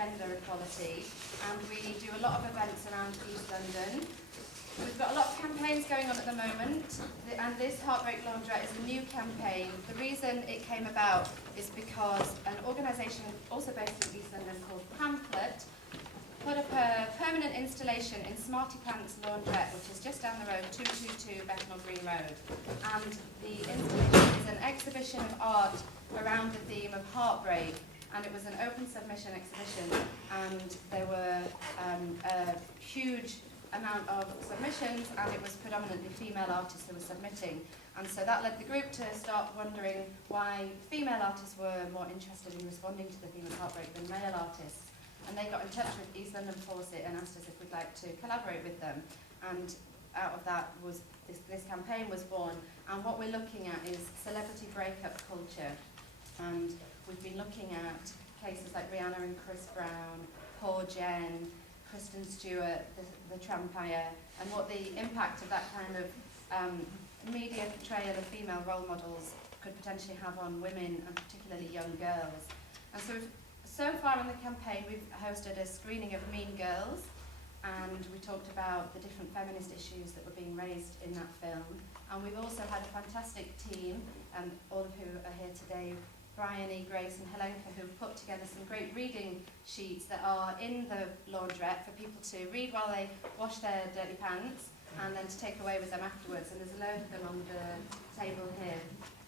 gender equality, and we do a lot of events around East London. We've got a lot of campaigns going on at the moment, and this Heartbreak Laundrette is a new campaign. The reason it came about is because an organisation also based in East London called Pamphlet put up a permanent installation in Smarty Pants Laundrette, which is just down the road, 222 Bethnal Green Road. And the installation is an exhibition of art around the theme of heartbreak, and it was an open submission exhibition, and there were a huge amount of submissions, and it was predominantly female artists who were submitting. And so that led the group to start wondering why female artists were more interested in responding to the theme of heartbreak than male artists. And they got in touch with East London Fawcett and asked us if we'd like to collaborate with them. And out of that was this campaign was born. And what we're looking at is celebrity breakup culture. And we've been looking at cases like Rihanna and Chris Brown, Poor Jen, Kristen Stewart, the Trampire, and what the impact of that kind of media portrayal of female role models could potentially have on women, and particularly young girls. And so far in the campaign, we've hosted a screening of Mean Girls, and we talked about the different feminist issues that were being raised in that film. And we've also had a fantastic team, and all of who are here today, Bryony, Grace and Helenka, who've put together some great reading sheets that are in the laundrette for people to read while they wash their dirty pants, and then to take away with them afterwards. And there's a load of them on the table here,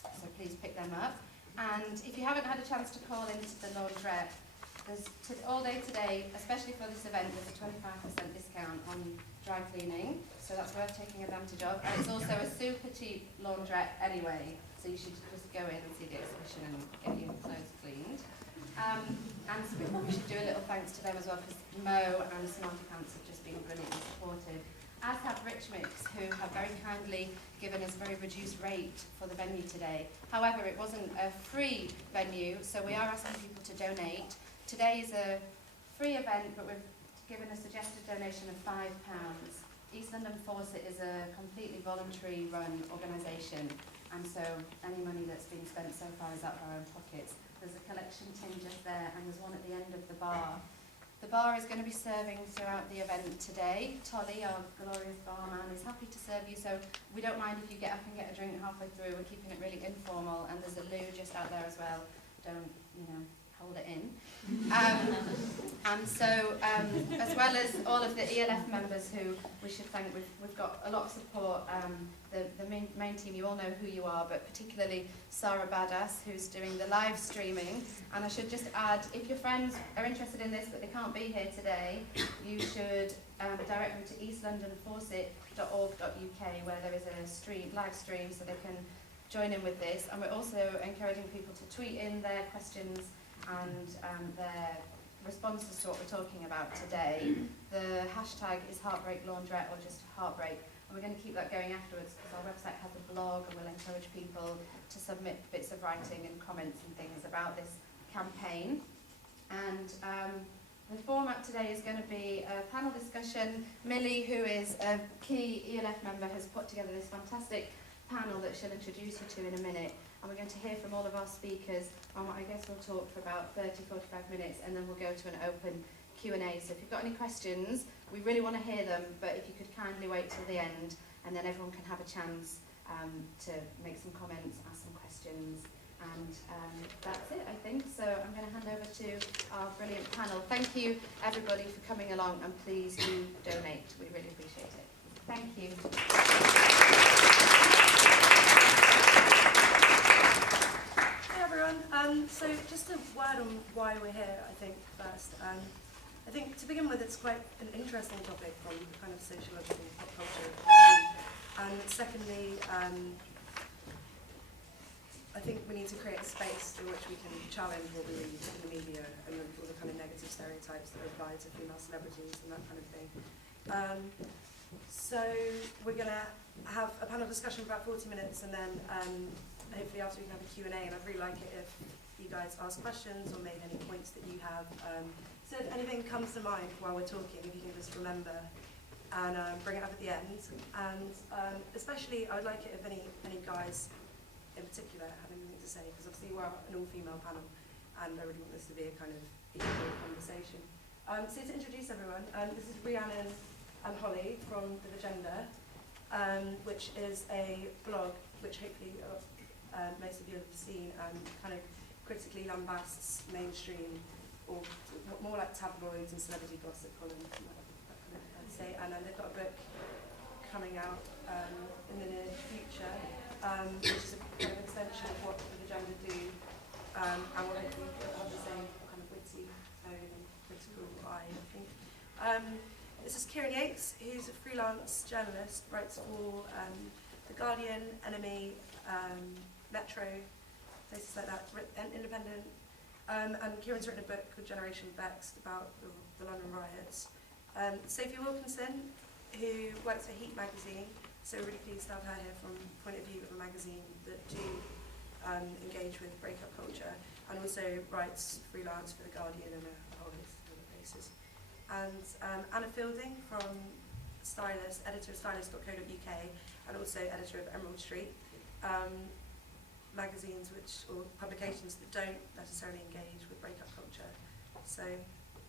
so please pick them up. And if you haven't had a chance to call into the laundrette, there's all day today, especially for this event, there's a 25% discount on dry cleaning, so that's worth taking advantage of. And it's also a super cheap laundrette anyway, so you should just go in and see the exhibition and get your clothes cleaned. And so we should do a little thanks to them as well, because Mo and Smarty Pants have just been brilliantly supportive, as have Rich Mix, who have very kindly given us a very reduced rate for the venue today. However, it wasn't a free venue, so we are asking people to donate. Today is a free event, but we've given a suggested donation of £5. East London Fawcett is a completely voluntary run organisation, and so any money that's been spent so far is out of our own pockets. There's a collection tin just there, and there's one at the end of the bar. The bar is going to be serving throughout the event today. Tolly, our glorious barman, is happy to serve you, so we don't mind if you get up and get a drink halfway through. We're keeping it really informal, and there's a loo just out there as well. Don't, hold it in. And so, as well as all of the ELF members who we should thank, we've got a lot of support. The main team, you all know who you are, but particularly Sarah Badass, who's doing the live streaming. And I should just add, if your friends are interested in this but they can't be here today, you should direct them to eastlondonfawcett.org.uk, where there is a live stream, so they can join in with this. And we're also encouraging people to tweet in their questions and their responses to what we're talking about today. The hashtag is Heartbreak Laundrette, or just Heartbreak, and we're going to keep that going afterwards, because our website has a blog, and we'll encourage people to submit bits of writing and comments and things about this campaign. And the format today is going to be a panel discussion. Millie, who is a key ELF member, has put together this fantastic panel that she'll introduce you to in a minute. And we're going to hear from all of our speakers, and I guess we'll talk for about 30-45 minutes, and then we'll go to an open Q&A. So if you've got any questions, we really want to hear them, but if you could kindly wait till the end, and then everyone can have a chance to make some comments, ask some questions, and that's it, I think. So I'm going to hand over to our brilliant panel. Thank you, everybody, for coming along, and please do donate. We really appreciate it. Thank you. So just a word on why we're here, I think, first. I think to begin with, it's quite an interesting topic from kind of sociological pop culture point of view. And secondly, I think we need to create a space in which we can challenge what we read in the media and all the kind of negative stereotypes that apply to female celebrities and that kind of thing. So we're going to have a panel discussion for about 40 minutes, and then hopefully after we can have a Q&A, and I'd really like it if you guys ask questions or make any points that you have. So if anything comes to mind while we're talking, if you can just remember and bring it up at the end. And especially, I would like it if any guys in particular have anything to say, because obviously we're an all-female panel. and I really want this to be a kind of equal conversation. So to introduce everyone, this is Rhiannon and Holly from The Agenda, which is a blog which hopefully most of you have seen and kind of critically lambasts mainstream, or more like tabloids and celebrity gossip columns, I'd say. And they've got a book coming out in the near future, which is a kind of extension of what The Agenda do, and will hopefully have the same kind of witty tone and critical eye, I think. This is Kieran Yates, who's a freelance journalist, writes for The Guardian, Enemy, Metro, places like that, and Independent. And Kieran's written a book called Generation Vexed about the London riots. Sophie Wilkinson, who works for Heat magazine, so really pleased to have her here from the point of view of a magazine that do engage with breakup culture, and also writes freelance for The Guardian and a whole list of other places. And Anna Fielding, from Stylist, editor of stylist.co.uk, and also editor of Emerald Street, magazines or publications that don't necessarily engage with breakup culture. So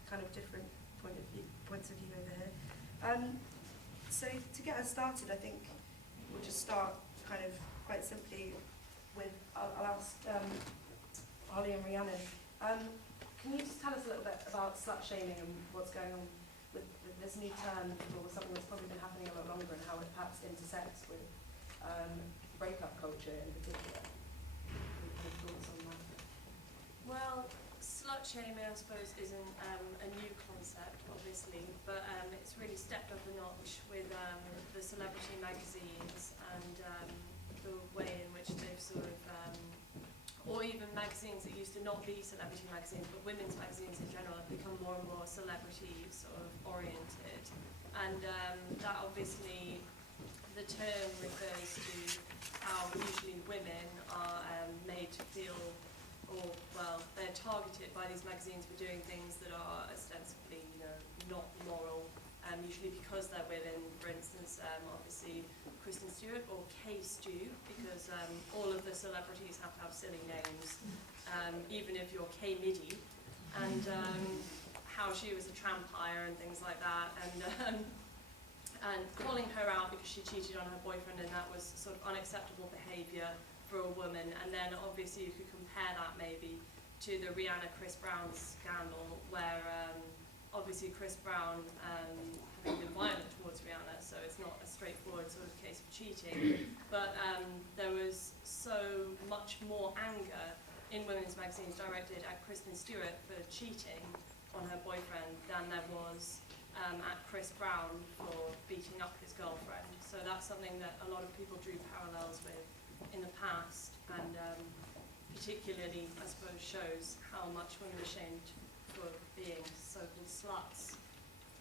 kind of different points of view over here. So to get us started, I think we'll just start kind of quite simply with, I'll ask Holly and Rhiannon. Can you just tell us a little bit about slut shaming and what's going on with this new term for something that's probably been happening a lot longer, and how it perhaps intersects with breakup culture in particular? Any kind of thoughts on that? Well, slut shaming, I suppose, isn't a new concept, obviously, but it's really stepped up a notch with the celebrity magazines and the way in which they've sort of, or even magazines that used to not be celebrity magazines, but women's magazines in general, have become more and more celebrity sort of oriented. And that obviously, the term refers to how usually women are made to feel, or well, they're targeted by these magazines for doing things that are ostensibly, not moral, usually because they're women. For instance, obviously Kristen Stewart, or K Stew, because all of the celebrities have to have silly names, even if you're K Middy, and how she was a trampire and things like that, and calling her out because she cheated on her boyfriend, and that was sort of unacceptable behaviour for a woman. And then obviously you could compare that maybe to the Rihanna-Chris Brown scandal, where obviously Chris Brown having been violent towards Rihanna, so it's not a straightforward sort of case of cheating, but there was so much more anger in women's magazines directed at Kristen Stewart for cheating on her boyfriend than there was at Chris Brown for beating up his girlfriend. So that's something that a lot of people drew parallels with in the past, and particularly, I suppose, shows how much women are shamed for being so-called sluts.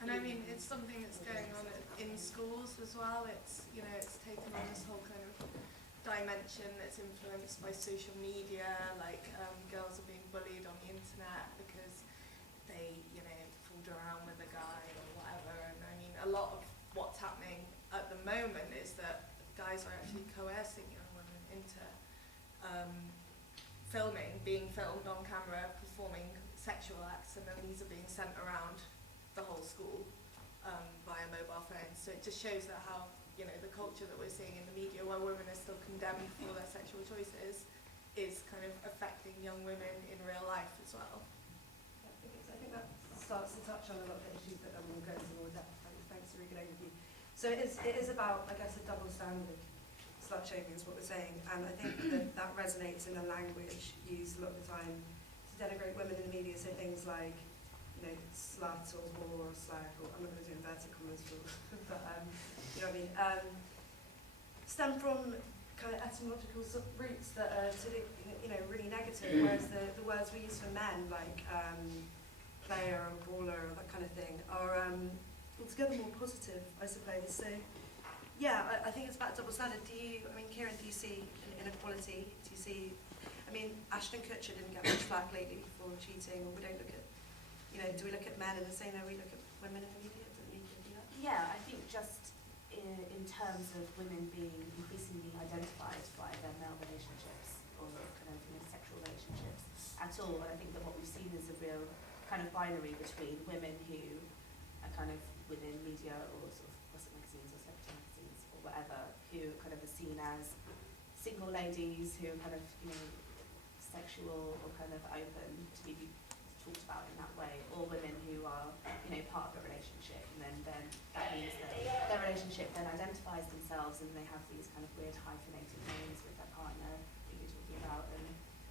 And I mean, it's something that's going on in schools as well. It's, it's taken on this whole kind of dimension that's influenced by social media, like girls are being bullied on the internet because they, fooled around with a guy or whatever. And I mean, a lot of what's happening at the moment is that guys are actually coercing young women into being filmed on camera, performing sexual acts, and then these are being sent around the whole school via mobile phones. So it just shows that how, the culture that we're seeing in the media, where women are still condemned for their sexual choices, is kind of affecting young women in real life as well. I think that starts to touch on a lot of the issues that we'll go into more depth. Thanks for a good overview. So it is about, I guess, a double standard. Slut shaming is what we're saying, and I think that resonates in the language used a lot of the time to denigrate women in the media. So things like, slut or whore or slag, or I'm not going to do inverted commas, but you know what I mean. Stem from kind of etymological roots that are really negative, whereas the words we use for men, like player or baller or that kind of thing, are altogether more positive, I suppose. So yeah, I think it's about double standard. Kieran, do you see inequality? Do you see, Ashton Kutcher didn't get much flack lately for cheating, or we don't look at, do we look at men in the same way we look at women in the media? Do the media do that? Yeah, I think just in terms of women being increasingly identified by their male relationships or kind of sexual relationships, at all. And I think that what we've seen is a real kind of binary between women who are kind of within media or sort of gossip magazines or celebrity magazines or whatever, who kind of are seen as single ladies who are kind of, you know, sexual or kind of open to be talked about in that way, or women who are, you know, part of a relationship, and then that means that their relationship then identifies themselves and they have these kind of weird hyphenated names with their partner that you're talking about and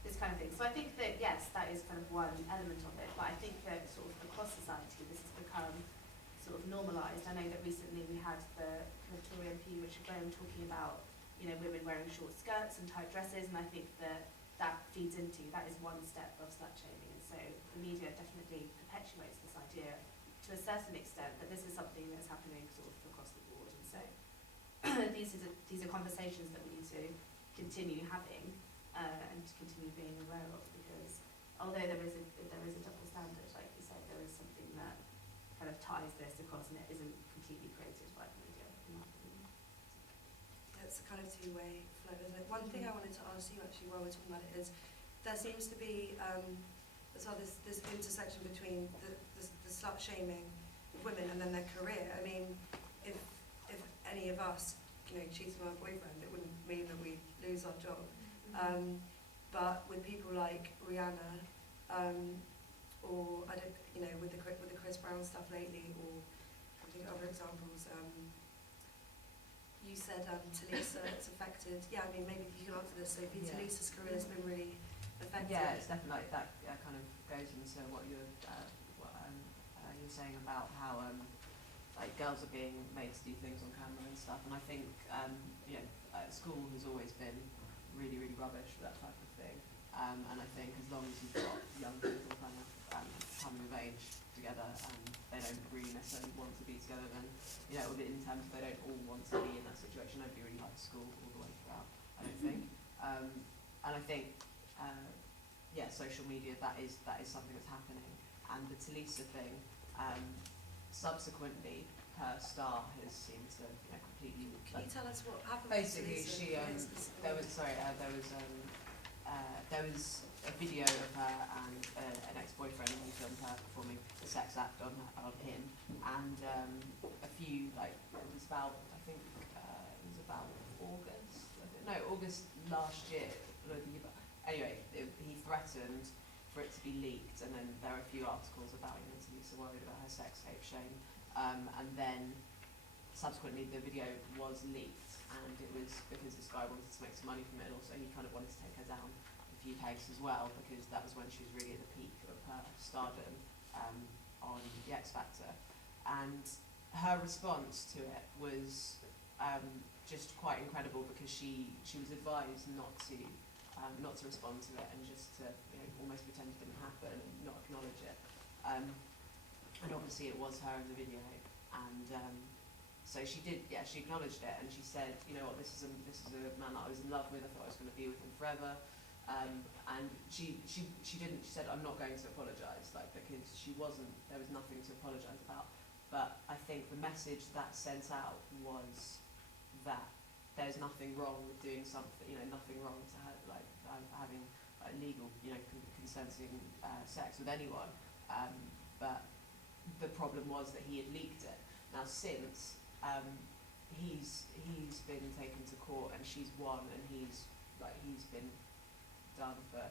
this kind of thing. So I think that yes, that is kind of one element of it, but I think that sort of across society this has become sort of normalised. I know that recently we had the kind of Tory MP Richard Graham talking about, you know, women wearing short skirts and tight dresses, and I think that that feeds into, that is one step of slut shaming. And so the media definitely perpetuates this idea to a certain extent that this is something that's happening sort of across the board. And so these are conversations that we need to continue having and to continue being aware of, because although there is a double standard, like you said, there is something that kind of ties this across, and it isn't completely created by the media, in my opinion. It's a kind of two-way flow, isn't it? One thing I wanted to ask you actually while we're talking about it is there seems to be as well this intersection between the slut shaming of women and then their career. I mean, if any of us, you know, cheated on our boyfriend, it wouldn't mean that we lose our job. But with people like Rihanna, or I don't, you know, with the Chris Brown stuff lately, or I think other examples. You said Talisa, it's affected. Yeah, I mean, maybe you can answer this. So Talisa's career has been really affected. Yeah, it's definitely like that. Kind of goes into what you're saying about how like girls are being made to do things on camera and stuff. And I think you know, school has always been really, really rubbish for that type of thing. And I think as long as you've got young people kind of coming of age together and they don't really necessarily want to be together, then, you know, in terms of they don't all want to be in that situation, nobody really likes school all the way throughout, I don't think. And I think, yeah, social media, that is something that's happening. And the Talisa thing, subsequently, her star has seemed to, you know, completely... Can you tell us what happened? Basically, with Talisa? there was a video of her and an ex-boyfriend who filmed her performing a sex act on him, and a few, like, it was about, I think it was about August last year. Anyway, he threatened for it to be leaked, and then there are a few articles about, you know, Talisa worried about her sex tape shame, and then subsequently the video was leaked, and it was because this guy wanted to make some money from it, and also he kind of wanted to take her down a few pegs as well, because that was when she was really at the peak of her stardom on The X Factor. And her response to it was just quite incredible, because she was advised not to respond to it, and just to, you know, almost pretend it didn't happen and not acknowledge it. And obviously it was her in the video, and so she did, yeah, she acknowledged it, and she said, you know what, this is a man that I was in love with, I thought I was going to be with him forever. And she didn't, she said, I'm not going to apologise, like, because there was nothing to apologise about. But I think the message that sent out was that there's nothing wrong with doing something, you know, nothing wrong to have, like, having legal, you know, consenting sex with anyone. But the problem was that he had leaked it. Now since, he's been taken to court and she's won, and he's been done for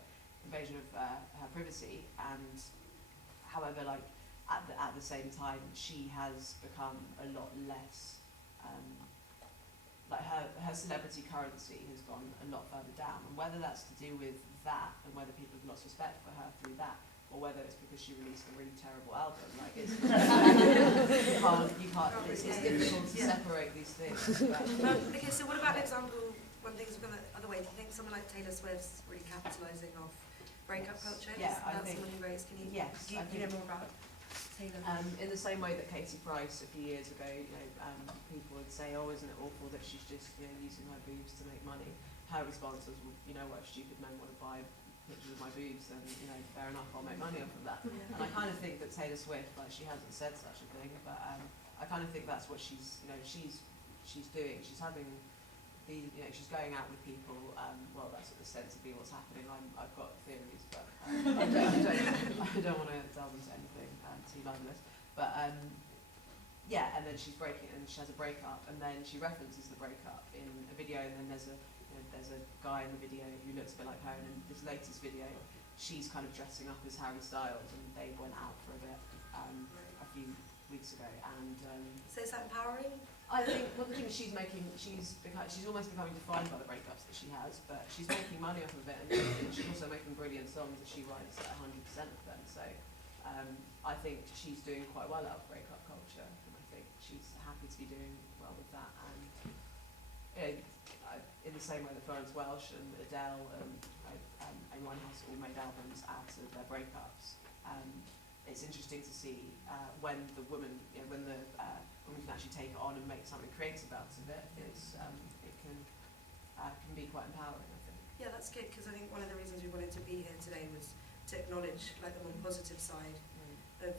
invasion of her privacy. And however, like, at the same time, she has become a lot less, like, her celebrity currency has gone a lot further down, and whether that's to do with that, and whether people have lost respect for her through that, or whether it's because she released a really terrible album, like, it's you can't it's difficult to separate these things. Okay, so what about an example when things have gone the other way? Do you think someone like Taylor Swift's really capitalising off breakup culture? Yeah, I that's think. Someone who raised. Can you? Yes, Do you know more about Taylor? In the same way that Katie Price a few years ago, you know, people would say, "Oh, isn't it awful that she's just, you know, using her boobs to make money?" Her response was, "Well, you know what? If stupid men want to buy pictures of my boobs, then, you know, fair enough, I'll make money off of that." Yeah. And I kind of think that Taylor Swift, like, she hasn't said such a thing, but I kind of think that's what she's, you know, she's doing. She's having she's going out with people. Well, that's ostensibly what's happening. I've got theories, but I don't want to delve into anything too libelous. But yeah, and then she's breaking, and she has a breakup, and then she references the breakup in a video, and then there's a guy in the video who looks a bit like her, and in this latest video, she's kind of dressing up as Harry Styles, and they went out for a bit a few weeks ago, and So is that empowering? I think one thing is she's almost becoming defined by the breakups that she has, but she's making money off of it, and she's also making brilliant songs that she writes at 100% of them. So I think she's doing quite well out of breakup culture, and I think she's happy to be doing well with that. And in the same way that Florence Welch and Adele and Amy Winehouse all made albums out of their breakups. It's interesting to see when the woman, when the woman can actually take it on and make something creative out of it. It can be quite empowering, I think. Yeah, that's good, because I think one of the reasons we wanted to be here today was to acknowledge like the more positive side of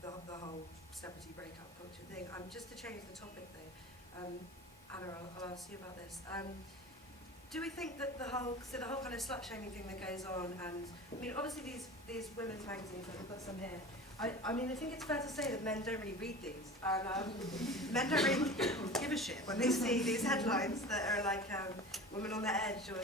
the whole celebrity breakup culture thing. Just to change the topic though, Anna, I'll ask you about this. Do we think that the whole kind of slut shaming thing that goes on, and I mean obviously these women's magazines, like we've got some here. I mean I think it's fair to say that men don't really read these, and men don't really give a shit when they see these headlines that are like women on the edge, or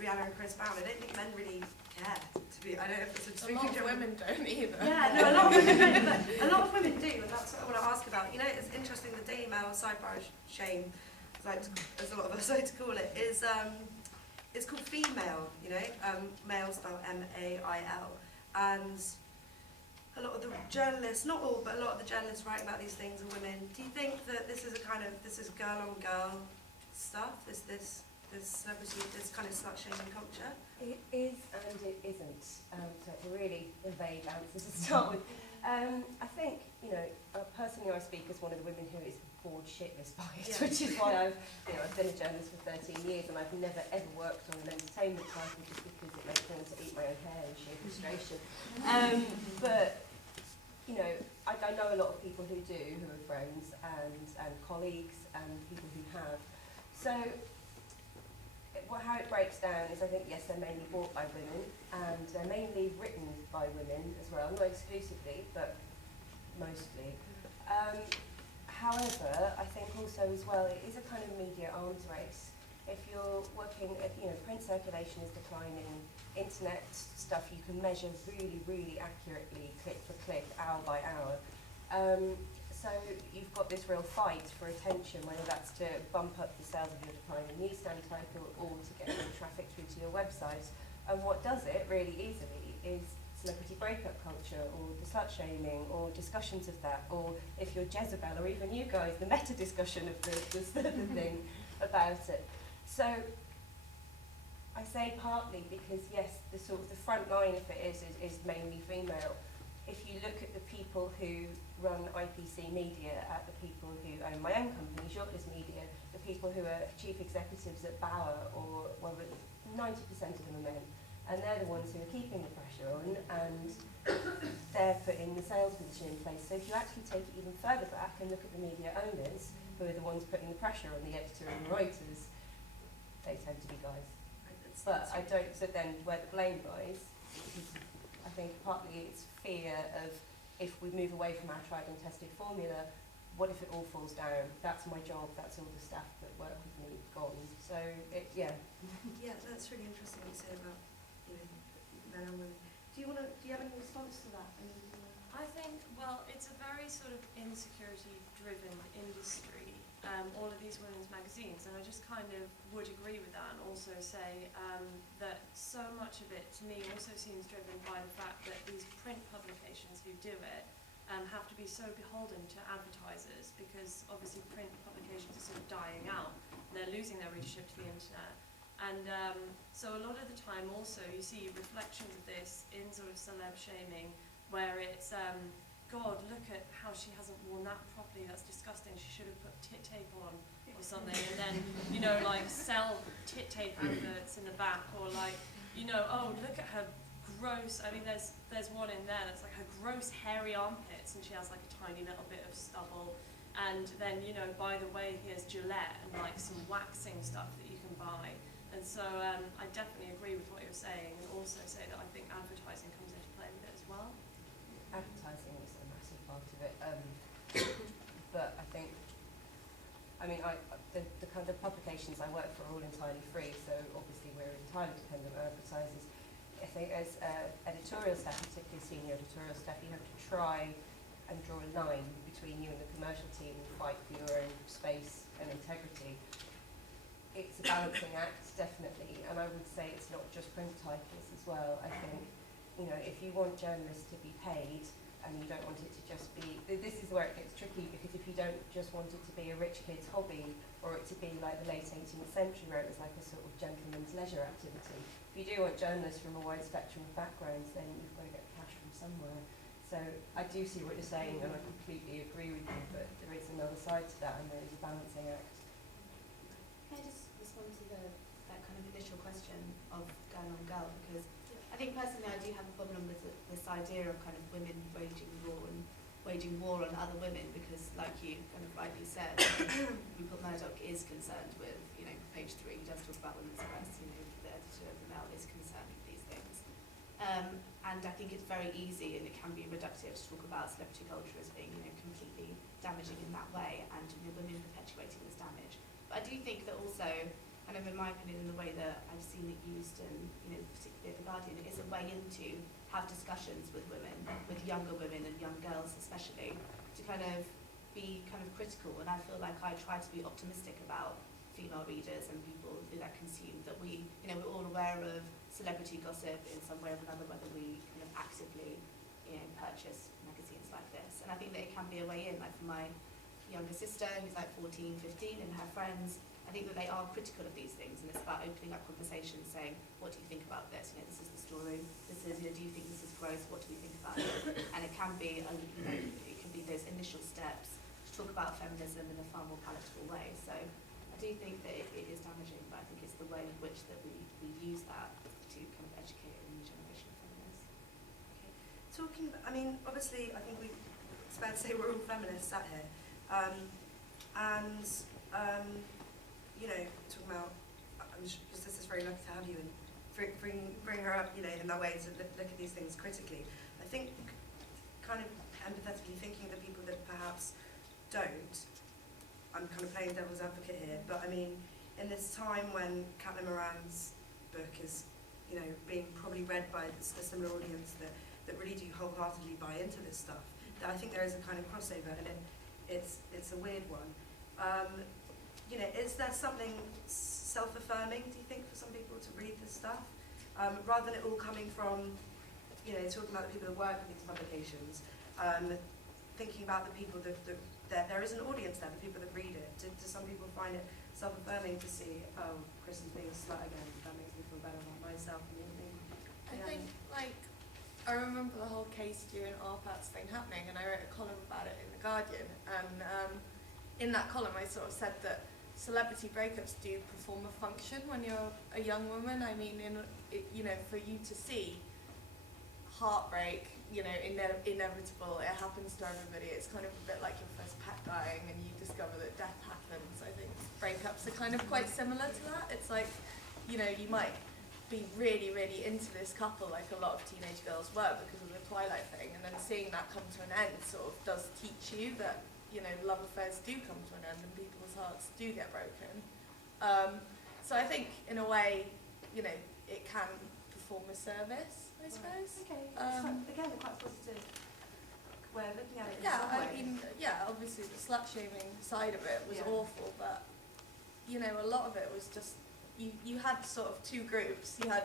Rihanna and Chris Brown. I don't think men really care. I don't know if it's a lot of women don't either. Yeah, no, a lot of women don't, but a lot of women do, and that's what I want to ask about. It's interesting, the Daily Mail sidebar shame, as a lot of us like to call it, is it's called female, male spelled M-A-I-L, and a lot of the journalists, not all, but a lot of the journalists writing about these things are women. Do you think that this is girl on girl stuff, this celebrity, this kind of slut shaming culture? It is and it isn't. So it's a really vague answer to start with. I think, personally I speak as one of the women who is bored shitless by it, which is why I've been a journalist for 13 years, and I've never ever worked on an entertainment title just because it makes me want to eat my own hair in sheer frustration. But I know a lot of people who do, who are friends and colleagues and people who have. So how it breaks down is, I think, yes, they're mainly bought by women, and they're mainly written by women as well, not exclusively, but mostly. However, I think also as well, it is a kind of media arms race. If you're working at, print circulation is declining, internet stuff you can measure really, really accurately, click for click, hour by hour. So you've got this real fight for attention, whether that's to bump up the sales of your declining newsstand title or to get more traffic through to your website. And what does it really easily is celebrity breakup culture, or the slut shaming, or discussions of that, or if you're Jezebel, or even you guys, the meta discussion of the thing about it. So I say partly because yes, the front line of it is mainly female. If you look at the people who run IPC Media, at the people who own my own company, Shortlist Media, the people who are chief executives at Bauer, or 90% of them are men, and they're the ones who are keeping the pressure on, and they're putting the sales position in place. So if you actually take it even further back and look at the media owners, who are the ones putting the pressure on the editor and the writers, they tend to be guys. But I don't, so then where the blame lies, is I think partly it's fear of, if we move away from our tried and tested formula, what if it all falls down? That's my job, that's all the staff that work with me gone. So, yeah, that's really interesting what you say about men and women. Do you have any response to that? I think, it's a very sort of insecurity-driven industry, all of these women's magazines, and I just kind of would agree with that, and also say that so much of it, to me, also seems driven by the fact that these print publications who do it have to be so beholden to advertisers, because obviously print publications are sort of dying out, and they're losing their readership to the internet. And so a lot of the time also you see reflections of this in sort of celeb shaming, where it's, God, look at how she hasn't worn that properly, that's disgusting, she should have put tit tape on or something, and then, sell tit tape adverts in the back, or oh, look at her gross, I mean there's one in there that's like her gross hairy armpits, and she has like a tiny little bit of stubble, And then, you know, by the way, here's Gillette and like some waxing stuff that you can buy. And so I definitely agree with what you're saying, and also say that I think advertising comes into play with it as well. Advertising is a massive part of it, but I think, the kind of publications I work for are all entirely free, so obviously we're entirely dependent on advertisers. I think as editorial staff, particularly senior editorial staff, you have to try and draw a line between you and the commercial team and fight for your own space and integrity. It's a balancing act, definitely, and I would say it's not just print titles as well. I think, you know, if you want journalists to be paid and you don't want it to just be, this is where it gets tricky, because if you don't just want it to be a rich kid's hobby, or it to be like the late 18th century where it was like a sort of gentleman's leisure activity, if you do want journalists from a wide spectrum of backgrounds, then you've got to get cash from somewhere. So I do see what you're saying, and I completely agree with you, but there is another side to that, and there is a balancing act. Can I just respond to that kind of initial question of girl on girl? Because I think personally I do have a problem with this idea of kind of women waging war on other women, because like you kind of rightly said, Rupert Murdoch is concerned with, you know, page 3, he does talk about women's press, you know, the editor of the Mail is concerned with these things. And I think it's very easy, and it can be reductive, to talk about celebrity culture as being, you know, completely damaging in that way, and, you know, women perpetuating this damage. But I do think that also, kind of in my opinion, in the way that I've seen it used, and, you know, particularly at The Guardian, it is a way into have discussions with women, with younger women and young girls especially, to kind of be kind of critical. And I feel like I try to be optimistic about female readers and people who that consume, that we, you know, we're all aware of celebrity gossip in some way or another, whether we kind of actively, you know, purchase magazines like this. And I think that it can be a way in, like for my younger sister, who's like 14, 15, and her friends, I think that they are critical of these things, and it's about opening up conversations, saying, what do you think about this? You know, this is the story. This is, you know, do you think this is gross? What do you think about it? And it can be, you know, it can be those initial steps to talk about feminism in a far more palatable way. So I do think that it is damaging, but I think it's the way in which that we use that to kind of educate a new generation of feminists. Okay. Talking, I mean, obviously, I think it's fair to say we're all feminists sat here, you know, talking about, because this is very lucky to have you and bring her up, you know, in that way to look at these things critically. I think, kind of empathetically thinking of the people that perhaps don't, I'm kind of playing devil's advocate here, but I mean, in this time when Caitlin Moran's book is, you know, being probably read by a similar audience that really do wholeheartedly buy into this stuff, that I think there is a kind of crossover, and it's a weird one. You know, is there something self-affirming, do you think, for some people to read this stuff? Rather than it all coming from, you know, talking about the people that work in these publications, thinking about the people that there is an audience there, the people that read it. Do some people find it self-affirming to see, oh, Chris is being a slut again, that makes me feel better about myself and everything? I think, like, I remember the whole Casey and Arpats thing happening, and I wrote a column about it in The Guardian, and in that column I sort of said that celebrity breakups do perform a function when you're a young woman. I mean, you know, for you to see heartbreak, you know, inevitable, it happens to everybody. It's kind of a bit like your first pet dying and you discover that death happens. I think breakups are kind of quite similar to that. It's like, you know, you might be really, really into this couple like a lot of teenage girls were because of the Twilight thing, and then seeing that come to an end sort of does teach you that, you know, love affairs do come to an end and people's hearts do get broken. So I think, in a way, you know, it can perform a service, I suppose. Okay, again, a quite positive way of looking at it. Yeah, I mean, yeah, obviously the slut-shaming side of it was awful, but, you know, a lot of it was just, you had sort of two groups. You had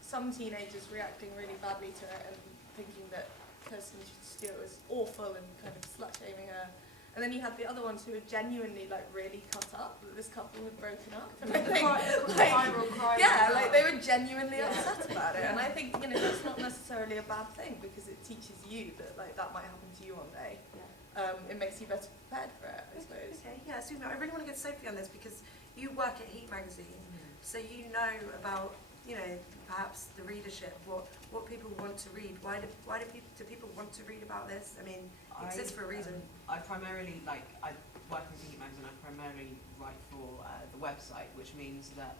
some teenagers reacting really badly to it and thinking that Kirsten Stewart was awful and kind of slut-shaming her. And then you had the other ones who were genuinely like really cut up that this couple had broken up. And I think, like they were genuinely upset about it. And I think, you know, that's not necessarily a bad thing because it teaches you that like that might happen to you one day. It makes you better prepared for it, I suppose. Okay, yeah, so I really want to get Sophie on this because you work at Heat magazine, so you know about, you know, perhaps the readership, what people want to read. Why do people want to read about this? I mean, it exists for a reason. I primarily, I work in Thinking Magazine, I primarily write for the website, which means that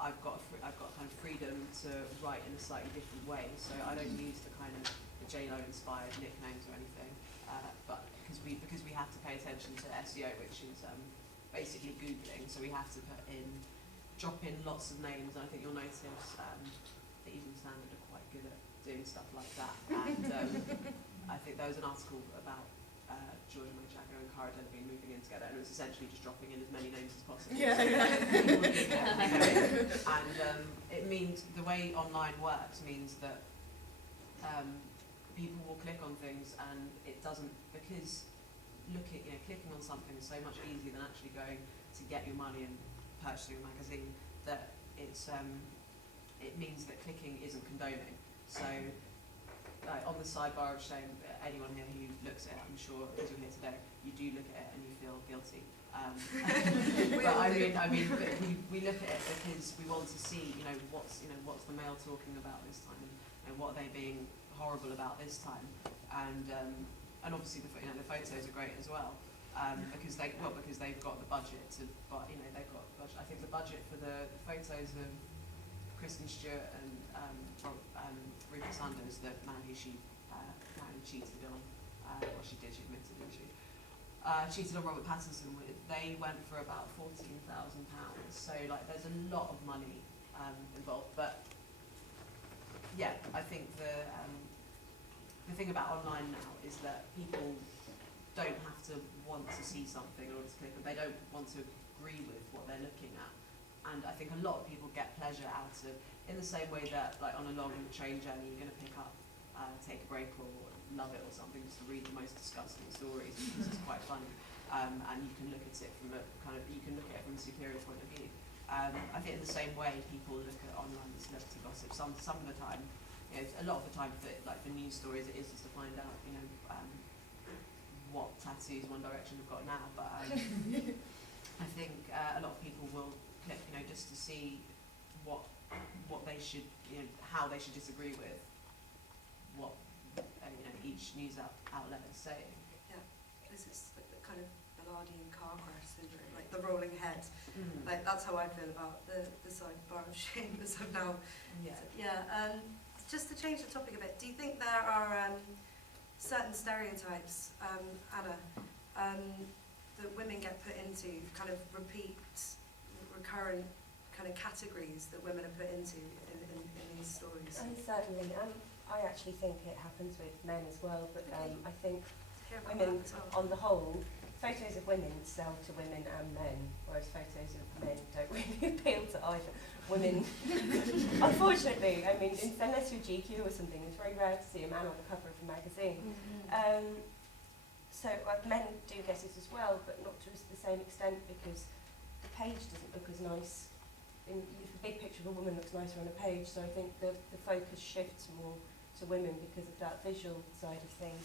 I've got kind of freedom to write in a slightly different way. So I don't use the kind of the J-Lo inspired nicknames or anything, but because we have to pay attention to SEO, which is basically Googling, so we have to drop in lots of names, and I think you'll notice that Evening Standard are quite good at doing stuff like that. And I think there was an article about Joy Mojagger and Cara Delevingne moving in together, and it was essentially just dropping in as many names as possible. And it means the way online works means that people will click on things, and it doesn't, because clicking on something is so much easier than actually going to get your money and purchasing a magazine, that it means that clicking isn't condoning. So on the sidebar of shame, anyone here who looks at it, I'm sure as you're here today, you do look at it and you feel guilty. But I mean, but we look at it because we want to see, what's the Mail talking about this time, and what are they being horrible about this time, and obviously the photos are great as well, because they've got the budget to, they've got the budget. I think the budget for the photos of Kristen Stewart and Rupert Sanders, the man who she cheated on, she admitted, didn't she? Cheated on Robert Pattinson with, they went for about £14,000. So there's a lot of money involved. But yeah, I think the thing about online now is that people don't have to want to see something in order to click, and they don't want to agree with what they're looking at. And I think a lot of people get pleasure out of, in the same way that on a long train journey you're going to pick up, take a break or love it or something, just to read the most disgusting stories because it's quite funny, and you can look at it from a superior point of view. I think in the same way people look at online celebrity gossip. Some of the time, a lot of the time for news stories, it is just to find out what tattoos One Direction have got now. But I think a lot of people will click, just to see what they should, how they should disagree with what each news outlet is saying. Yeah, this is the kind of Ballardian car crash syndrome, like the rolling head. That's how I feel about the sidebar of shame as of now. Just to change the topic a bit, do you think there are certain stereotypes, Anna, that women get put into, kind of recurrent kind of categories that women are put into in these stories? Certainly. I actually think it happens with men as well, but I think Hear about women, that as well. on the whole, photos of women sell to women and men, whereas photos of men don't really appeal to either. Women, unfortunately, unless you're GQ or something, it's very rare to see a man on the cover of a magazine. So men do get it as well, but not to the same extent, because the page doesn't look as nice. The big picture of a woman looks nicer on a page, so I think the focus shifts more to women because of that visual side of things.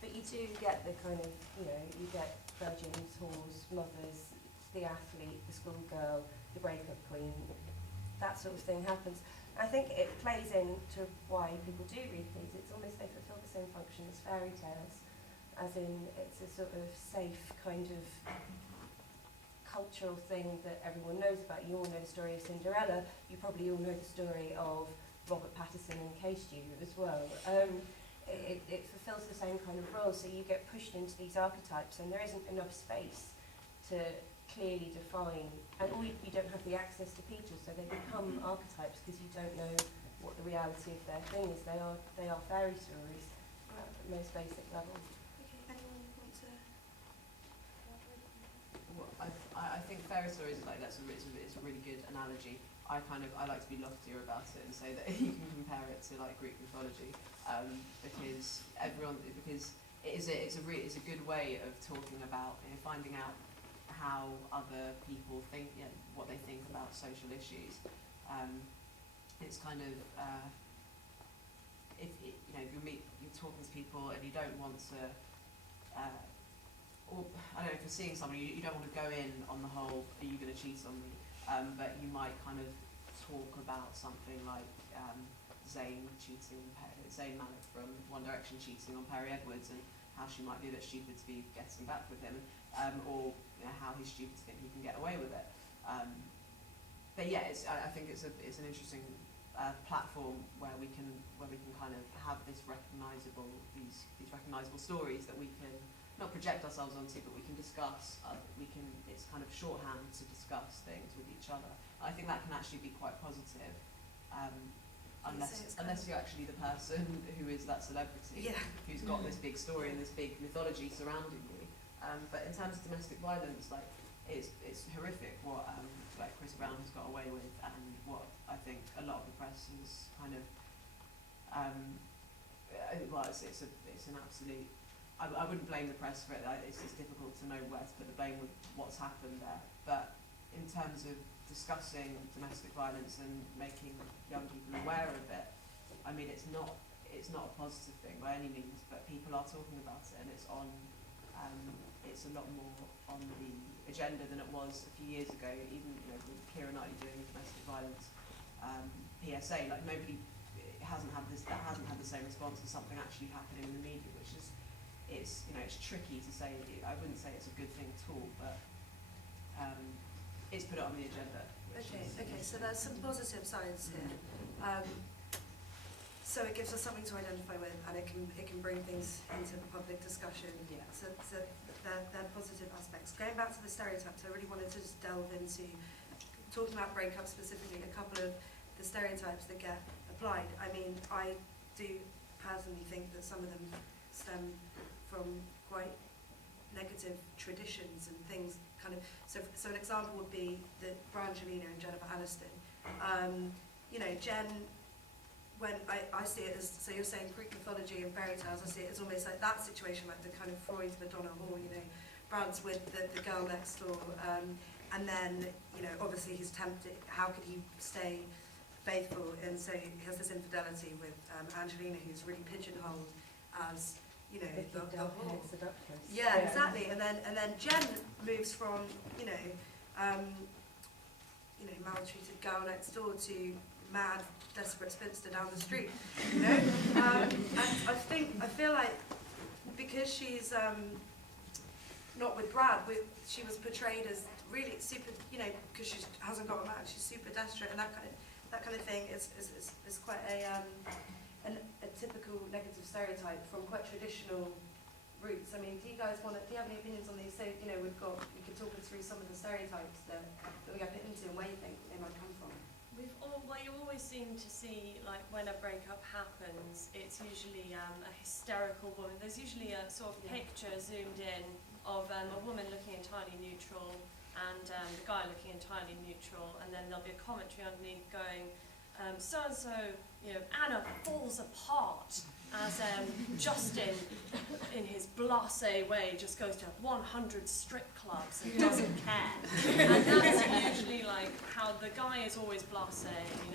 But you do get the kind of, you get virgins, whores, mothers, the athlete, the schoolgirl, the breakup queen. That sort of thing happens. I think it plays into why people do read these. It's almost, they fulfill the same function as fairy tales, as in it's a sort of safe kind of cultural thing that everyone knows about. You all know the story of Cinderella. You probably all know the story of Robert Pattinson and K-Stew as well. It fulfills the same kind of role, so you get pushed into these archetypes, and there isn't enough space to clearly define, and you don't have the access to people, so they become archetypes because you don't know what the reality of their thing is. They are fairy stories at the most basic level. Okay, anyone want to? Well, I think fairy stories is it's a really good analogy. I like to be loftier about it and say that you can compare it to Greek mythology, because it's a good way of talking about, finding out how other people think, what they think about social issues. It's kind of if you're talking to people and you don't want to, or I don't know, if you're seeing somebody, you don't want to go in on the whole, are you going to cheat on me? But you might kind of talk about something like Zayn Malik from One Direction cheating on Perry Edwards and how she might be a bit stupid to be getting back with him, or how he's stupid to think he can get away with it. But yeah, I think it's an interesting platform where we can kind of have these recognisable stories that we can not project ourselves onto, but we can discuss. It's kind of shorthand to discuss things with each other. I think that can actually be quite positive, unless you're actually the person who is that celebrity, who's got this big story and this big mythology surrounding you. But in terms of domestic violence, like it's horrific what like Chris Brown has got away with, and what I think a lot of the press is kind of it's an absolute. I wouldn't blame the press for it. It's difficult to know where to put the blame with what's happened there. But in terms of discussing domestic violence and making young people aware of it, I mean, it's not a positive thing by any means, but people are talking about it, and it's on. It's a lot more on the agenda than it was a few years ago. Even with Keira Knightley doing the domestic violence PSA, like nobody hasn't had the same response as something actually happening in the media, which is. It's tricky to say. I wouldn't say it's a good thing at all, but it's put it on the agenda. Okay. So there's some positive signs here. So it gives us something to identify with, and it can bring things into the public discussion. Yeah. So they're positive aspects. Going back to the stereotypes, I really wanted to just delve into talking about breakups specifically. A couple of the stereotypes that get applied. I mean, I do personally think that some of them stem from quite negative traditions and things kind of, so an example would be that Brangelina and Jennifer Aniston. Jen, when I see it as, so you're saying Greek mythology and fairy tales, I see it as almost like that situation, like the kind of Freud's Madonna Hall, Bran's with the girl next door, and then, obviously he's tempted, how could he stay faithful, and so he has this infidelity with Angelina, who's really pigeonholed as the whole. Yeah, exactly. And then Jen moves from maltreated girl next door to mad, desperate spinster down the street. And I feel like because she's not with Brad, she was portrayed as really super, because she hasn't got a man, she's super desperate, and that kind of thing is quite a typical negative stereotype from quite traditional roots. I mean, do you have any opinions on these? So, you could talk us through some of the stereotypes that we get into and where you think they might come from. You always seem to see, like, when a breakup happens, it's usually a hysterical woman. There's usually a sort of picture zoomed in of a woman looking entirely neutral and the guy looking entirely neutral, and then there'll be a commentary underneath going, so-and-so, Anna falls apart as Justin, in his blasé way, just goes to 100 strip clubs and doesn't care. And that's usually like how the guy is always blasé,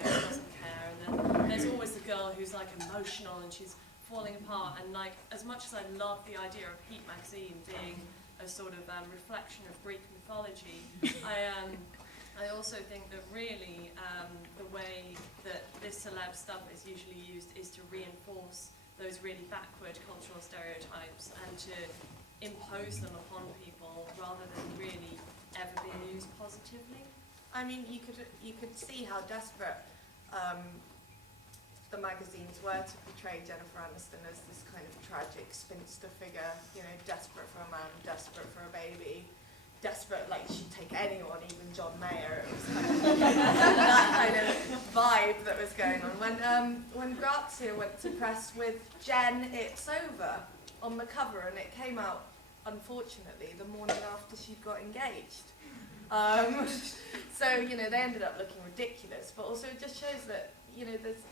doesn't care. And then there's always the girl who's like emotional and she's falling apart. And like, as much as I love the idea of Heat magazine being a sort of reflection of Greek mythology, I also think that really the way that this celeb stuff is usually used is to reinforce those really backward cultural stereotypes and to impose them upon people rather than really ever being used positively. I mean, you could see how desperate the magazines were to portray Jennifer Aniston as this kind of tragic spinster figure, desperate for a man, desperate for a baby, desperate, like she'd take anyone, even John Mayer. It was kind of that kind of vibe that was going on. When Grazia went to press with Jen, It's Over on the cover, and it came out, unfortunately, the morning after she'd got engaged. So, they ended up looking ridiculous, but also it just shows that,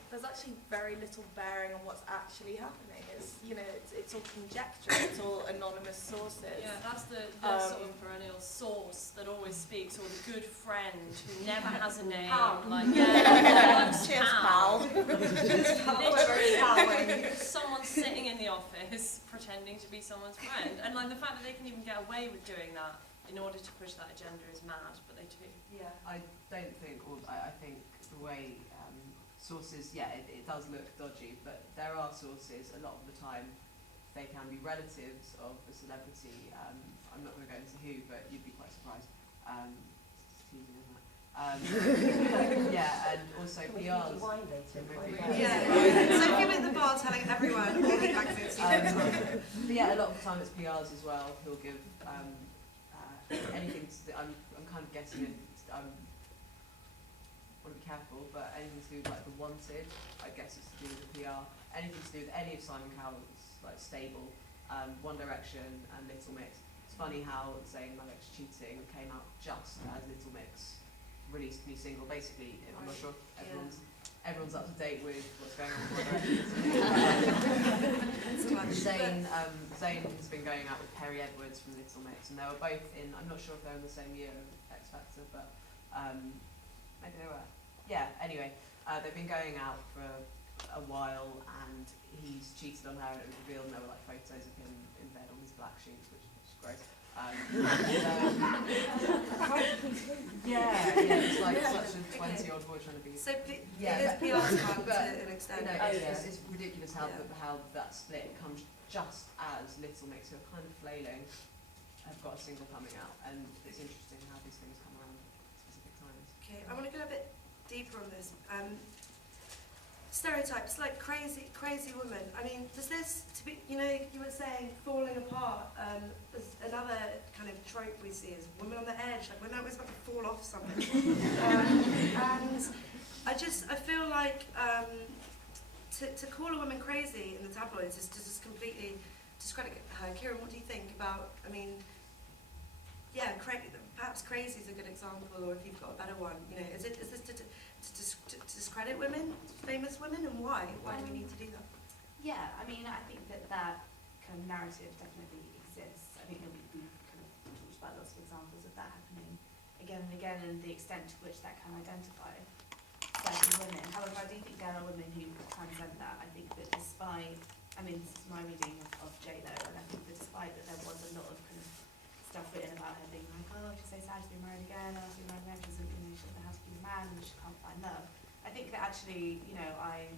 there's actually very little bearing on what's actually happening. It's all conjecture, it's all anonymous sources. Yeah, that's the sort of perennial source that always speaks, or the good friend who never has a name. Like, Cheers, pal. Literally, someone's sitting in the office pretending to be someone's friend, and like the fact that they can even get away with doing that in order to push that agenda is mad, but they do. Yeah, I don't think, or I think the way sources, yeah, it does look dodgy, but there are sources, a lot of the time, they can be relatives of a celebrity. I'm not going to go into who, but you'd be quite surprised. It's teasing, isn't it? Yeah, and also PRs. Wine later. Yeah. So give it the bar telling everyone all the exits. But yeah, a lot of the time it's PRs as well who'll give anything to I'm kind of guessing it. I want to be careful, but anything to do with like the Wanted, I guess it's to do with the PR. Anything to do with any of Simon Cowell's like stable, One Direction and Little Mix. It's funny how Zayn Malik's Cheating came out just as Little Mix released a new single. Basically, I'm not sure if everyone's up to date with what's going on with One Direction. Zayn has been going out with Perry Edwards from Little Mix, and they were both in, I'm not sure if they're in the same year of X Factor, but maybe they were. Yeah, anyway, they've been going out for a while, and he's cheated on her, and it was revealed, and there were like photos of him in bed on his black sheets, which is gross. It's like such a 20-year-old boy trying to be. So it is PR smart to an extent. It's ridiculous how that split comes just as Little Mix, who are kind of flailing, have got a single coming out, and it's interesting how these things come around at specific times. Okay, I want to go a bit deeper on this. Stereotypes like crazy woman. I mean, does this you were saying falling apart. There's another kind of trope we see is women on the edge, like women always about to fall off something. And I feel like to call a woman crazy in the tabloids is to just completely discredit her. Kieran, what do you think about? I mean, yeah, perhaps crazy is a good example, or if you've got a better one, is this to discredit women, famous women, and why? Why do we need to do that? Yeah, I mean, I think that kind of narrative definitely exists. I think that we've kind of talked about lots of examples of that happening again and again, and the extent to which that can identify certain women. However, I do think there are women who transcend that. I think that despite, I mean, this is my reading of J-Lo, and I think that despite that there was a lot of kind of stuff written about her being like, oh, she's so sad to be married again, oh, she's married again, she doesn't, she doesn't know how to be a man, and she can't find love. I think that actually, I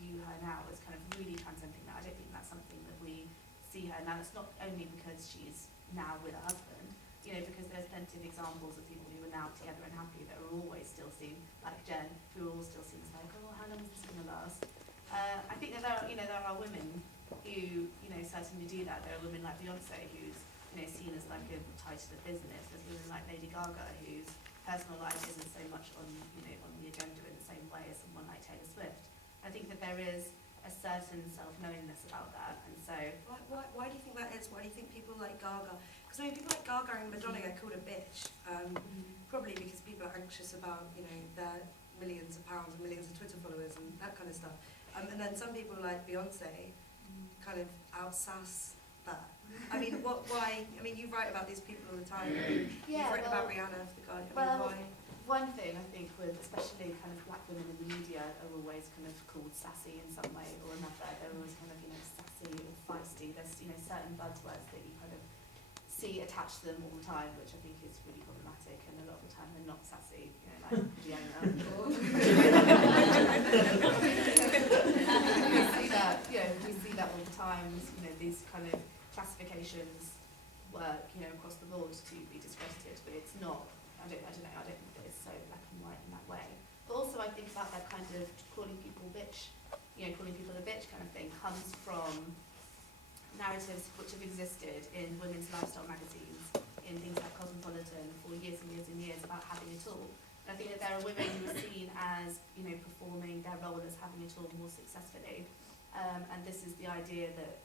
view her now as kind of really transcending that. I don't think that's something that we see her now. It's not only because she's now with her husband, because there's plenty of examples of people who are now together and happy that are always still seen, like Jen, who are all still seen as like, oh, how long is this going to last? I think that there are women who, certainly do that. There are women like Beyonce who's, seen as like a title of business. There's women like Lady Gaga whose personal life isn't so much on the agenda in the same way as someone like Taylor Swift. I think that there is a certain self-knowingness about that, and so why do you think that is? Why do you think people like Gaga? Because I mean, people like Gaga and Madonna get called a bitch, probably because people are anxious about their millions of pounds and millions of Twitter followers and that kind of stuff. And then some people like Beyonce kind of outsass that. I mean, why? I mean, you write about these people all the time. You've written about Rihanna for The Guardian. Why? One thing I think with especially kind of black women in the media are always kind of called sassy in some way or another. They're always kind of sassy or feisty. There's certain buzzwords that you kind of see attached to them all the time, which I think is really problematic. And a lot of the time they're not sassy, like Rihanna. We see that all the time. These kind of classifications work, across the board to be discredited, but it's not. I don't know. I don't think that it's so black and white in that way. But also, I think about that kind of calling people bitch, calling people a bitch kind of thing comes from narratives which have existed in women's lifestyle magazines, in things like Cosmopolitan for years and years and years about having it all. And I think that there are women who are seen as, performing their role as having it all more successfully. And this is the idea that,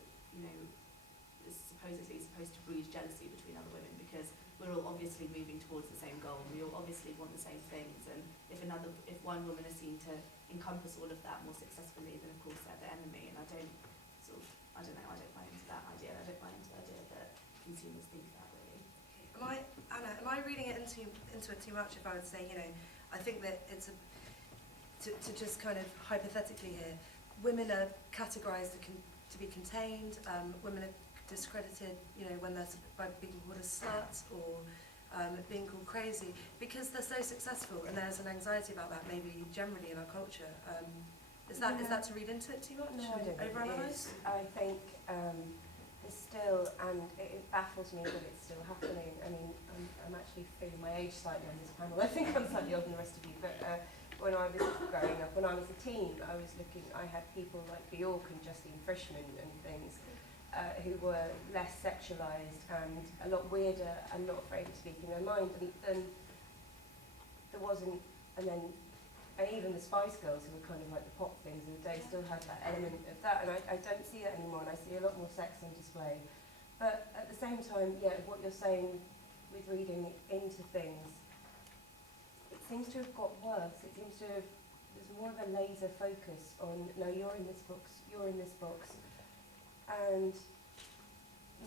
is supposedly supposed to breed jealousy between other women, because we're all obviously moving towards the same goal. We all obviously want the same things, and if one woman is seen to encompass all of that more successfully, then of course they're the enemy. And I don't buy into that idea. I don't buy into the idea that consumers think that really. Anna, am I reading it into it too much if I would say, I think that it's to just kind of hypothetically here, women are categorised to be contained, women are discredited, when they're by being called a slut, or being called crazy, because they're so successful, and there's an anxiety about that maybe generally in our culture. Is that to read into it too much? No, I don't think it Overanalyze? is. I think there's still, and it baffles me that it's still happening. I mean, I'm actually feeling my age slightly on this panel. I think I'm slightly older than the rest of you, but when I was growing up, when I was a teen, I had people like Bjork and Justine Frischmann and things who were less sexualised and a lot weirder and not afraid of speaking their mind. And there wasn't, and even the Spice Girls, who were kind of like the pop things in the day, still had that element of that, and I don't see that anymore, and I see a lot more sex on display. But at the same time, yeah, what you're saying with reading into things, it seems to have got worse. It seems to have, there's more of a laser focus on, no, you're in this box, you're in this box. And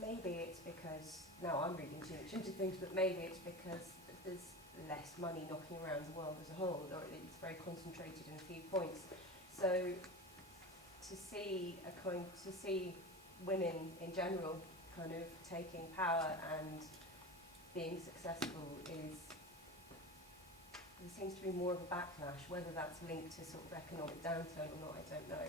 maybe it's because, now I'm reading too much into things, but maybe it's because there's less money knocking around the world as a whole, or it's very concentrated in a few points. So to see women in general kind of taking power and being successful there seems to be more of a backlash. Whether that's linked to sort of economic downturn or not, I don't know.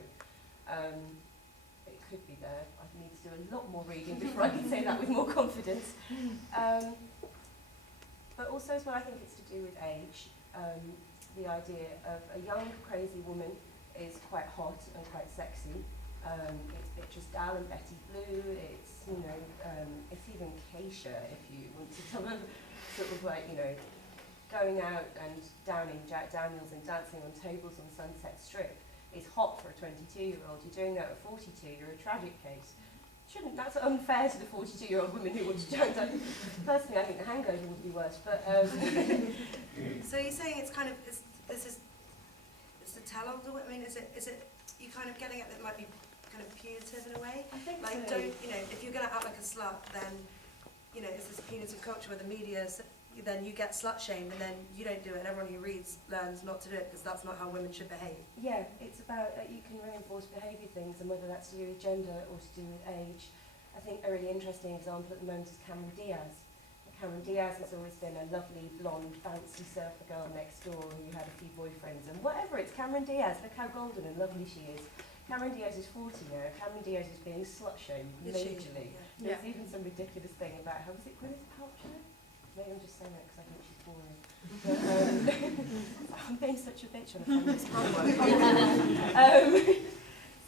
It could be there. I need to do a lot more reading before I can say that with more confidence. But also as well, I think it's to do with age. The idea of a young, crazy woman is quite hot and quite sexy. It's Beatrice Dahl and Betty Blue. It's, it's even Keisha, if you want to tell them, sort of like, going out and downing Jack Daniels and dancing on tables on Sunset Strip is hot for a 22-year-old. You're doing that at 42, you're a tragic case. That's unfair to the 42-year-old women who want to join that. Personally, I think the hangover would be worse, but... So you're saying it's kind of, it's a tell on the women, I mean, is it, you kind of getting at that it might be kind of punitive in a way? I think like, so. If you're going to act like a slut, then, it's this punitive culture where the media, then you get slut-shamed and then you don't do it, and everyone who reads learns not to do it because that's not how women should behave. Yeah, it's about, you can reinforce behaviour things, and whether that's to do with gender or to do with age. I think a really interesting example at the moment is Cameron Diaz. Cameron Diaz has always been a lovely, blonde, fancy surfer girl next door who had a few boyfriends, and whatever, it's Cameron Diaz, look how golden and lovely she is. Cameron Diaz is 40 now, Cameron Diaz is being slut-shamed majorly. Yeah. There's even some ridiculous thing about, how was it Gwyneth Paltrow? Maybe I'm just saying that because I think she's boring. But, I'm being such a bitch on a feminist program.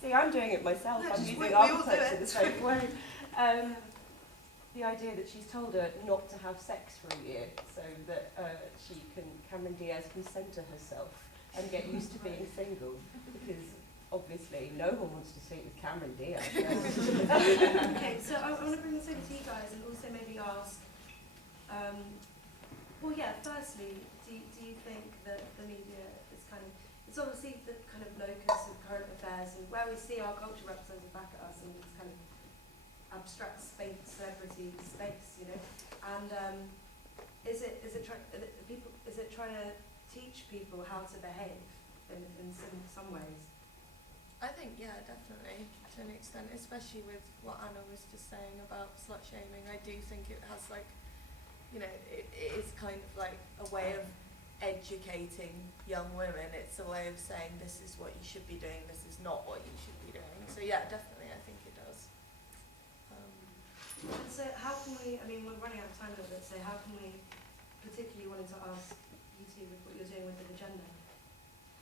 See, I'm doing it myself. No, I'm we using all do architecture it. the same way. The idea that she's told her not to have sex for a year so that Cameron Diaz can centre herself and get used to being single, because obviously no one wants to sleep with Cameron Diaz. Okay, so I want to bring this over to you guys and also maybe ask, firstly, do you think that the media is it's obviously the kind of locus of current affairs and where we see our culture represented back at us in this kind of abstract space, celebrity space, and is it trying to teach people how to behave in some ways? I think, yeah, definitely, to an extent, especially with what Anna was just saying about slut-shaming. I do think it has, it is kind of like a way of educating young women. It's a way of saying this is what you should be doing, this is not what you should be doing. So yeah, definitely, I think it does. So how can we, we're running out of time a little bit, so how can we, particularly wanting to ask you two with what you're doing with the agenda,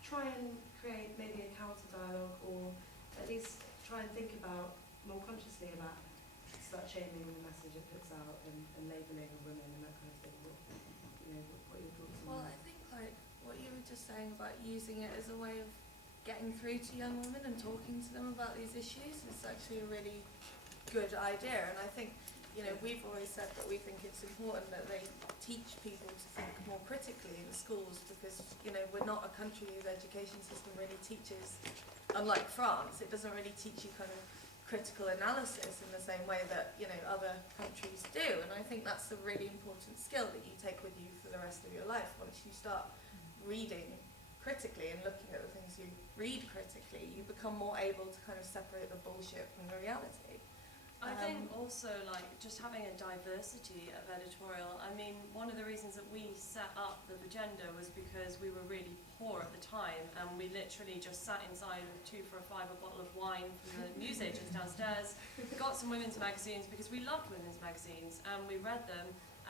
try and create maybe a counter dialogue, or at least try and think about more consciously about slut-shaming and the message it puts out, and labelling of women and that kind of thing. What are your thoughts on Well, that? I think what you were just saying about using it as a way of getting through to young women and talking to them about these issues is actually a really good idea. And I think, we've always said that we think it's important that they teach people to think more critically in schools, because, we're not a country whose education system really teaches, unlike France, it doesn't really teach you kind of critical analysis in the same way that, other countries do. And I think that's a really important skill that you take with you for the rest of your life. Once you start reading critically and looking at the things you read critically, you become more able to kind of separate the bullshit from the reality. I Um, think also like just having a diversity of editorial. I mean, one of the reasons that we set up the agenda was because we were really poor at the time, and we literally just sat inside with 2 for a £5 a bottle of wine from the newsagents downstairs, got some women's magazines because we loved women's magazines and we read them.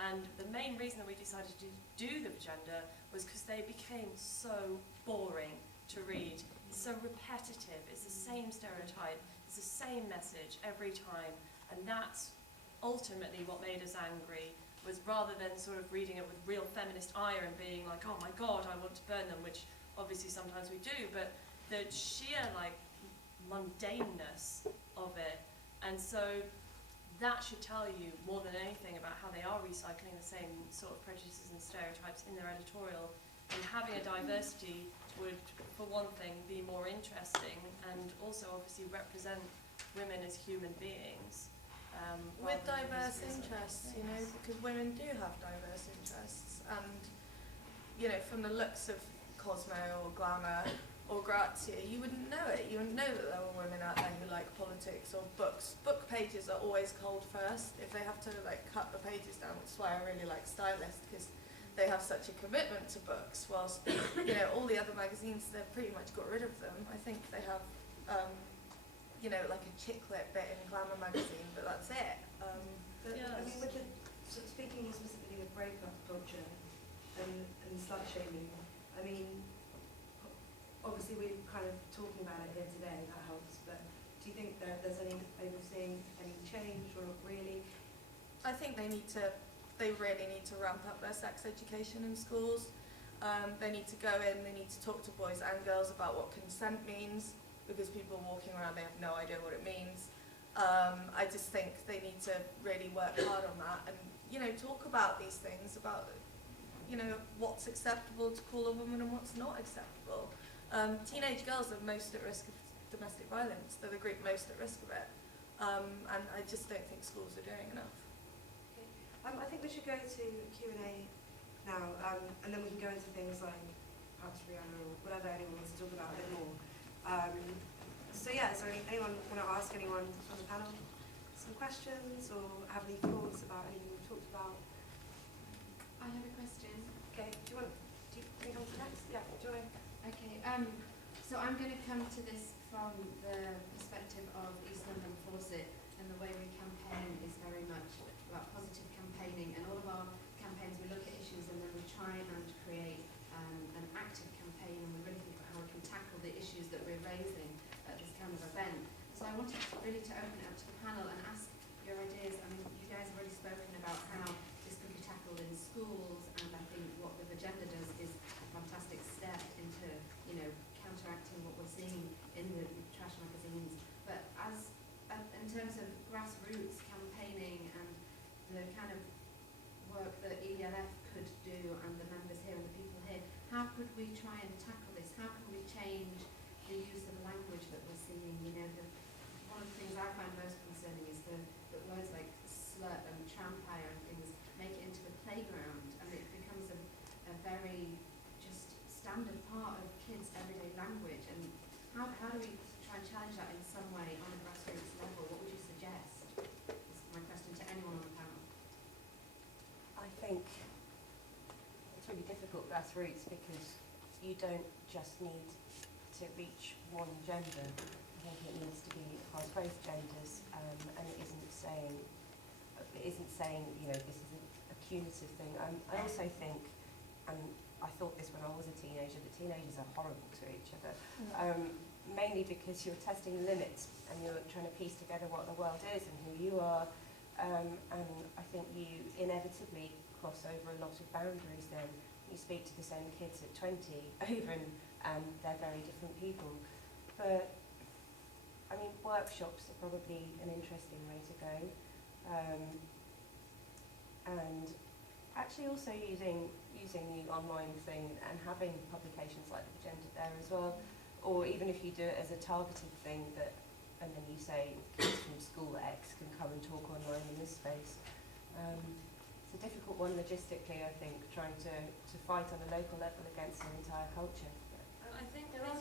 And the main reason that we decided to do the agenda was because they became so boring to read. It's so repetitive. It's the same stereotype. It's the same message every time, and that's ultimately what made us angry, was rather than sort of reading it with real feminist ire and being like, oh my god, I want to burn them, which obviously sometimes we do, but the sheer like mundaneness of it. And so that should tell you more than anything about how they are recycling the same sort of prejudices and stereotypes in their editorial, and having a diversity would, for one thing, be more interesting and also obviously represent women as human beings. With rather than diverse as- interests, you know, because women do have diverse interests, and you know, from the looks of Cosmo or Glamour or Grazia, you wouldn't know it. You wouldn't know that there were women out there who like politics or books. Book pages are always cold first. If they have to like cut the pages down, which is why I really like Stylist, because they have such a commitment to books, whilst, you know, all the other magazines, they've pretty much got rid of them. I think they have, you know, like a chick lit bit in Glamour magazine, but that's it. But, I mean, Yes. with the, so speaking more specifically of breakup culture and slut shaming, I mean, obviously we're kind of talking about it here today, that helps, but do you think that there's any, are you seeing any change or not really? I think they really need to ramp up their sex education in schools. They need to go in, they need to talk to boys and girls about what consent means, because people walking around, they have no idea what it means. I just think they need to really work hard on that and, you know, talk about these things, about, you know, what's acceptable to call a woman and what's not acceptable. Teenage girls are most at risk of domestic violence. They're the group most at risk of it. And I just don't think schools are doing enough. I think we should go to Q&A now, and then we can go into things like perhaps Rihanna or whatever anyone wants to talk about a bit more. So yeah, is there anyone want to ask anyone from the panel some questions or have any thoughts about anything we've talked about? I have a question. Okay, do you want to come to next? Yeah, do you want to? Okay, so I'm going to come to this from the perspective of East London Fawcett, and the way we campaign is very much about positive campaigning, and all of our campaigns we look at issues and then we try and create an active campaign, and we really think about how we can tackle the issues that we're raising at this kind of event. So I wanted really to open it up to the panel and ask your ideas. I mean, you guys have already spoken about how this could be tackled in schools, and I think what the agenda does is a fantastic step into, you know, counteracting what we're seeing in the trash magazines. But as in terms of grassroots campaigning and the kind of work that ELF could do, and the members here and the people here, how could we try and tackle this? How can we change the use of language that we're seeing? You know, one of the things I find most concerning is the words like slut and trampire and things make it into the playground, and it becomes a very just standard part of kids' everyday language. And how do we try and challenge that in some way on a grassroots level? What would you suggest? Is my question to anyone on the panel. I think it's really difficult grassroots because you don't just need to reach one gender. I think it needs to be across both genders, and it isn't saying, you know, this is a punitive thing. I also think, and I thought this when I was a teenager, that teenagers are horrible to each other, mainly because you're testing limits and you're trying to piece together what the world is and who you are, and I think you inevitably cross over a lot of boundaries then. You speak to the same kids at 20 over and they're very different people. But, I mean, workshops are probably an interesting way to go. And actually also using the online thing and having publications like the Agenda there as well, or even if you do it as a targeted thing, that, and then you say kids from school X can come and talk online in this space. It's a difficult one logistically, I think, trying to fight on a local level against an entire culture. I think There are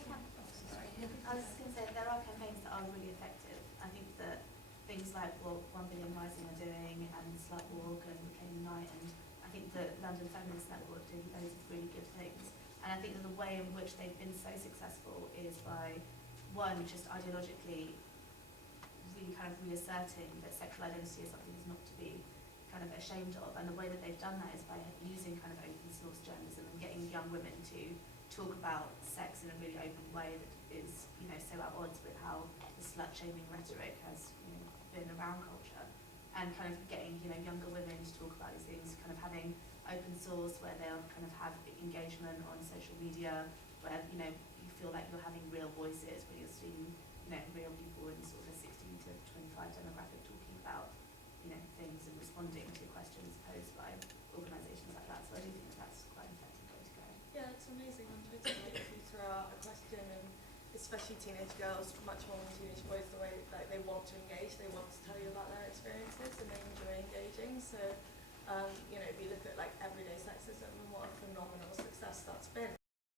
I was going to say there are campaigns that are really effective. I think that things like like what 1 Billion Rising are doing and Slut Walk and Reclaim the Night, and I think the London Feminist Network doing loads of really good things. And I think that the way in which they've been so successful is by, one, just ideologically really kind of reasserting that sexual identity is something that's not to be kind of ashamed of, and the way that they've done that is by using kind of open source journalism and getting young women to talk about sex in a really open way that is, you know, so at odds with how the slut shaming rhetoric has, you know, been around culture, and kind of getting, you know, younger women to talk about these things, kind of having open source where they'll kind of have engagement on social media, where, you know, you feel like you're having real voices, where you're seeing, you know, real people in sort of a 16 to 25 demographic talking about, you know, things and responding to questions posed by organisations like that. So I do think that that's quite an effective way to go. Yeah, it's amazing on Twitter. Like, if you throw out a question, and especially teenage girls, much more than teenage boys, the way like they want to engage, they want to tell you about their experiences, and they enjoy engaging. So, you know, if you look at like everyday sexism and what a phenomenal success that's been,